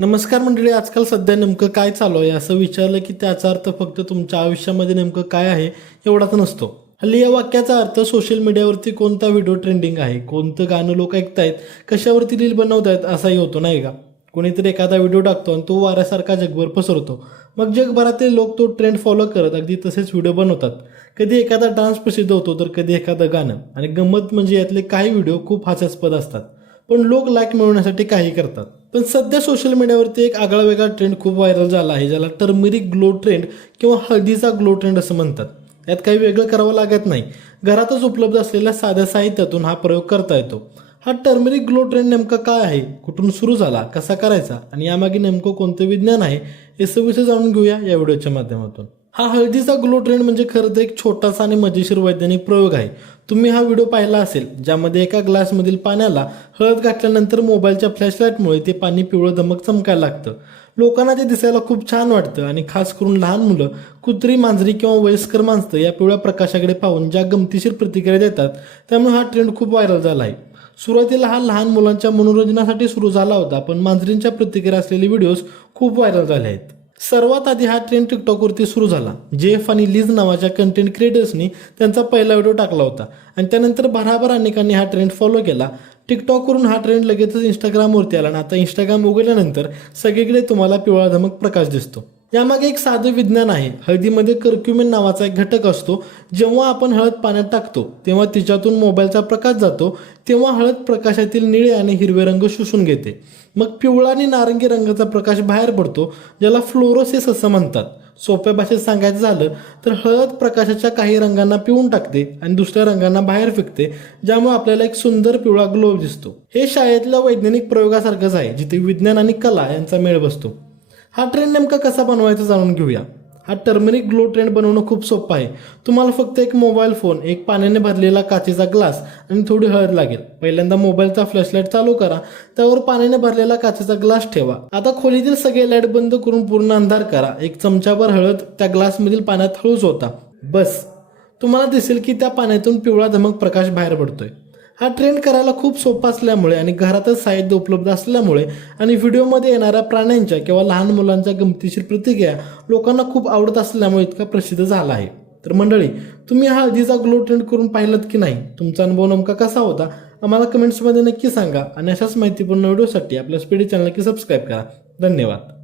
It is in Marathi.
नमस्कार मंडळी आजकाल सध्या नेमकं काय चालू आहे? असं विचारलं की त्याचा अर्थ फक्त तुमच्या आयुष्यामध्ये नेमकं काय आहे एवढाच नसतो. हल्ली या वाक्याचा अर्थ सोशल मीडियावरती कोणता व्हिडिओ ट्रेंडिंग आहे? कोणतं गाणं लोक ऐकतायत? कशावरती रील बनवतायत? असाही होतो नाही का? कोणीतरी एखादा व्हिडिओ टाकतो आणि तो वाऱ्यासारखा जगभर पसरतो मग जगभरातील लोक तो ट्रेंड फॉलो करत अगदी तसेच व्हिडिओ बनवतात. कधी एखादा डान्स प्रसिद्ध होतो तर कधी एखादं गाणं. आणि गंमत म्हणजे यातले काही व्हिडिओ खूप हास्यास्पद असतात. पण लोक लाईक मिळवण्यासाठी काही करतात. पण सध्या सोशल मीडियावरती एक आगळा वेगळा ट्रेंड खूप व्हायरल झाला आहे ज्याला टर्मरिक ग्लो ट्रेंड किंवा हळदीचा ग्लो ट्रेंड असं म्हणतात. यात काही वेगळं करावं लागत नाही. घरातच उपलब्ध असलेल्या साध्या साहित्यातून हा प्रयोग करता येतो. हा टर्मरिक ग्लो ट्रेंड नेमका काय आहे? कुठून सुरू झाला? कसा करायचा? आणि यामागे नेमकं कोणतं विज्ञान आहे? हे सविस्तर जाणून घेऊया या व्हिडिओच्या माध्यमातून. हा हळदीचा ग्लो ट्रेंड म्हणजे खरं तर एक छोटासा आणि मजेशीर वैज्ञानिक प्रयोग आहे. तुम्ही हा व्हिडिओ पाहिला असेल ज्यामध्ये एका ग्लासमधील पाण्याला हळद घातल्यानंतर मोबाईलच्या फ्लॅशलाईटमुळे ते पाणी पिवळं धमक चमकायला लागतं. लोकांना ते दिसायला खूप छान वाटतं आणि खास करून लहान मुलं कुत्री मांजरी किंवा वयस्कर माणसं या पिवळ्या प्रकाशाकडे पाहून ज्या गमतीशीर प्रतिक्रिया देतात त्यामुळे हा ट्रेंड खूप व्हायरल झाला आहे. सुरुवातीला हा लहान मुलांच्या मनोरंजनासाठी सुरू झाला होता पण मांजरींच्या प्रतिक्रिया असलेले व्हिडिओज खूप व्हायरल झाले आहेत. सर्वात आधी हा ट्रेंड टिकटॉकवरती सुरू झाला. जेफ आणि लिज नावाच्या कंटेंट क्रिएटर्सनी त्यांचा पहिला व्हिडिओ टाकला होता. आणि त्यानंतर भराभर अनेकांनी हा ट्रेंड फॉलो केला. टिकटॉकवरून हा ट्रेंड लगेचच इंस्टाग्रामवरती आला आणि आता इंस्टाग्राम उघडल्यानंतर सगळीकडे तुम्हाला पिवळा धमक प्रकाश दिसतो. यामागे एक साधं विज्ञान आहे. हळदीमध्ये कर्क्युमिन नावाचा एक घटक असतो. जेव्हा आपण हळद पाण्यात टाकतो तेव्हा तिच्यातून मोबाईलचा प्रकाश जातो. तेव्हा हळद प्रकाशातील निळे आणि हिरवे रंग शोषून घेते. मग पिवळा आणि नारंगी रंगाचा प्रकाश बाहेर पडतो ज्याला फ्लोरोसिस असं म्हणतात. सोप्या भाषेत सांगायचं झालं तर हळद प्रकाशाच्या काही रंगांना पिऊन टाकते आणि दुसऱ्या रंगांना बाहेर फेकते ज्यामुळे आपल्याला एक सुंदर पिवळा ग्लोव दिसतो. हे शाळेतल्या वैज्ञानिक प्रयोगासारखंच आहे जिथे विज्ञान आणि कला यांचा मेळ बसतो. हा ट्रेंड नेमका कसा बनवायचा जाणून घेऊया. हा टर्मरिक ग्लो ट्रेंड बनवणं खूप सोपं आहे. तुम्हाला फक्त एक मोबाईल फोन एक पाण्याने भरलेला काचेचा ग्लास आणि थोडी हळद लागेल. पहिल्यांदा मोबाईलचा फ्लॅशलाईट चालू करा त्यावर पाण्याने भरलेला काचेचा ग्लास ठेवा. आता खोलीतील सगळे लाइट बंद करून पूर्ण अंधार करा. एक चमचाभर हळद त्या ग्लासमधील पाण्यात हळूच होता बस. तुम्हाला दिसेल की त्या पाण्यातून पिवळा धमक प्रकाश बाहेर पडतोय. हा ट्रेंड करायला खूप सोपा असल्यामुळे आणि घरातच साहित्य उपलब्ध असल्यामुळे आणि व्हिडिओमध्ये येणाऱ्या प्राण्यांच्या किंवा लहान मुलांच्या गमतीशीर प्रतिक्रिया लोकांना खूप आवडत असल्यामुळे इतका प्रसिद्ध झाला आहे. तर मंडळी तुम्ही हा हळदीचा ग्लो ट्रेंड करून पाहिलात की नाही? तुमचा अनुभव नेमका कसा होता? आम्हाला कमेंट्समध्ये नक्की सांगा आणि अशाच माहितीपूर्ण व्हिडिओसाठी आपल्या स्पीडी चॅनल की सबस्क्राईब करा. धन्यवाद.